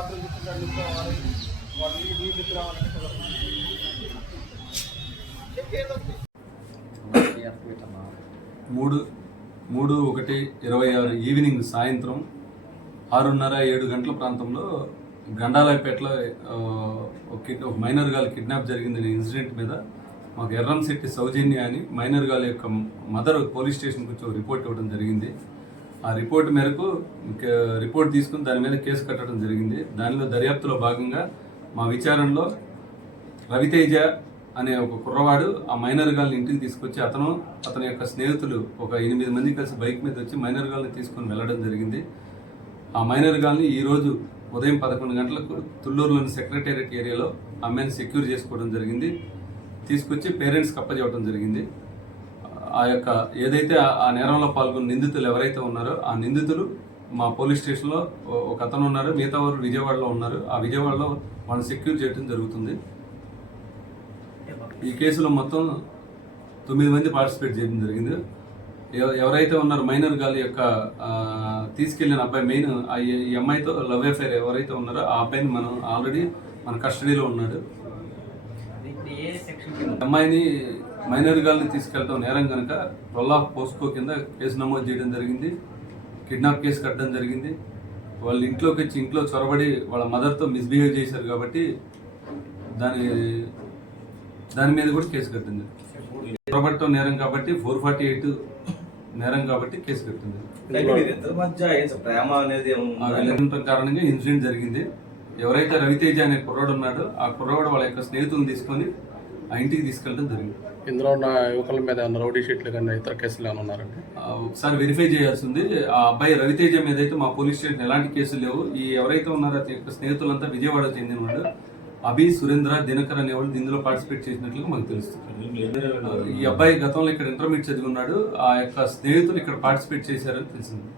వాళ్ళు మూడు మూడు ఒకటి ఇరవై ఆరు ఈవినింగ్ సాయంత్రం ఆరున్నర ఏడు గంటల ప్రాంతంలో గండాలయపేటలో కిడ్ మైనర్ గాల్ కిడ్నాప్ జరిగిందనే ఇన్సిడెంట్ మీద మాకు ఎర్రంశెట్టి సౌజన్య అని మైనర్ గాల్ యొక్క మదర్ పోలీస్ స్టేషన్కి వచ్చి రిపోర్ట్ ఇవ్వడం జరిగింది. ఆ రిపోర్ట్ మేరకు రిపోర్ట్ తీసుకుని దాని మీద కేసు కట్టడం జరిగింది. దానిలో దర్యాప్తులో భాగంగా మా విచారణలో రవితేజ అనే ఒక కుర్రవాడు ఆ మైనర్ గాల్ని ఇంటికి తీసుకొచ్చి అతను అతని యొక్క స్నేహితులు ఒక ఎనిమిది మంది కలిసి బైక్ మీద వచ్చి మైనర్ గాల్ని తీసుకొని వెళ్ళడం జరిగింది. ఆ మైనర్ గాల్ని ఈరోజు ఉదయం పదకొండు గంటలకు తుళ్ళూరులోని సెక్రటేరియట్ ఏరియాలో ఆ అమ్మాయిని సెక్యూర్ చేసుకోవడం జరిగింది. తీసుకొచ్చి పేరెంట్స్కి అప్పచెప్పడం జరిగింది. ఆ యొక్క ఏదైతే ఆ- నేరంలో పాల్గొన్న నిందితులు ఎవరైతే ఉన్నారో ఆ నిందితులు మా పోలీస్ స్టేషన్లో ఒక అతను ఉన్నారు. మిగతా వారు విజయవాడలో ఉన్నారు. ఆ విజయవాడలో వాళ్ళని సెక్యూర్ చేయడం జరుగుతుంది. ఈ కేసులో మొత్తం తొమ్మిది మంది పార్టిసిపేట్ చేయడం జరిగింది. ఎవ- ఎవరైతే ఉన్నారో మైనర్ గాలి యొక్క తీసుకెళ్ళిన అబ్బాయి మెయిన్ ఆ ఈ- ఈ అమ్మాయితో లవ్ అఫైర్ ఎవరైతే ఉన్నారో ఆ అబ్బాయిని మనం ఆల్రెడీ మన కస్టడీలో ఉన్నాడు. అమ్మాయిని మైనర్ గాల్ని తీసుకెళ్ళడం నేరం కనుక ట్వెల్వ్ ఆఫ్ పోస్కో కింద కేసు నమోదు చేయడం జరిగింది కిడ్నాప్ కేసు కట్టడం జరిగింది. వాళ్ళ ఇంట్లోకి వచ్చి ఇంట్లో చొరబడి వాళ్ళ మదర్తో మిస్బిహేవ్ చేశారు కాబట్టి దాని దాని మీద కూడా కేసు కట్టింది చొరబట్టం నేరం కాబట్టి ఫోర్ ఫార్టీ ఎయిట్ నేరం కాబట్టి కేసు కట్టింది ప్రేమ అనేది కారణంగా ఇన్సిడెంట్ జరిగింది. ఎవరైతే రవితేజ అనే కుర్రాడు ఉన్నాడో ఆ కుర్రాడు వాళ్ళ యొక్క స్నేహితులను తీసుకొని ఆ ఇంటికి తీసుకెళ్ళడం జరిగింది. ఇందులో ఉన్న యువకుల మీద రౌడీ షీట్లు కానీ ఇతర కేసులు ఏమైనా ఉన్నారండి? ఒకసారి వెరిఫై చేయాల్సింది. ఆ అబ్బాయి రవితేజ మీద అయితే మా పోలీస్ స్టేషన్ ఎలాంటి కేసులు లేవు. ఈ ఎవరైతే ఉన్నారో అతని యొక్క స్నేహితులంతా విజయవాడ చెందినవాడు అభి సురేంద్ర దినకర్ అనేవాళ్ళు ఇందులో పార్టిసిపేట్ చేసినట్లుగా మాకు తెలుస్తుంది. ఈ అబ్బాయి గతంలో ఇక్కడ ఇంటర్మీడియట్ చదివి ఉన్నాడు. ఆ యొక్క స్నేహితులు ఇక్కడ పార్టిసిపేట్ చేశారని తెలిసింది.